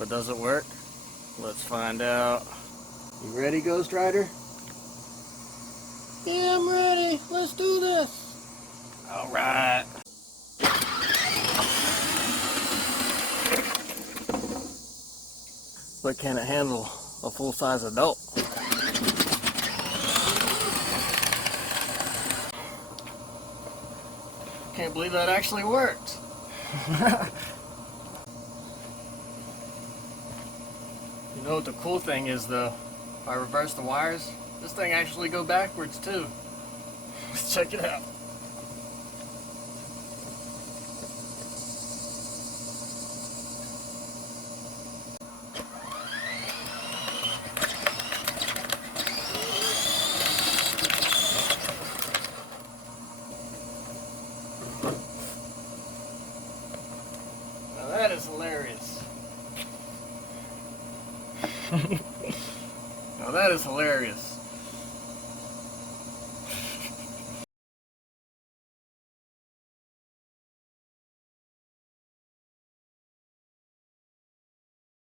But does it work? Let's find out. You ready, Ghost Rider? Yeah, I'm ready. Let's do this. Alright. But can it handle a full-size adult? Can't believe that actually worked. You know what the cool thing is though? If I reverse the wires, this thing actually go backwards too. Let's check it out. Now that is hilarious. Now that is hilarious.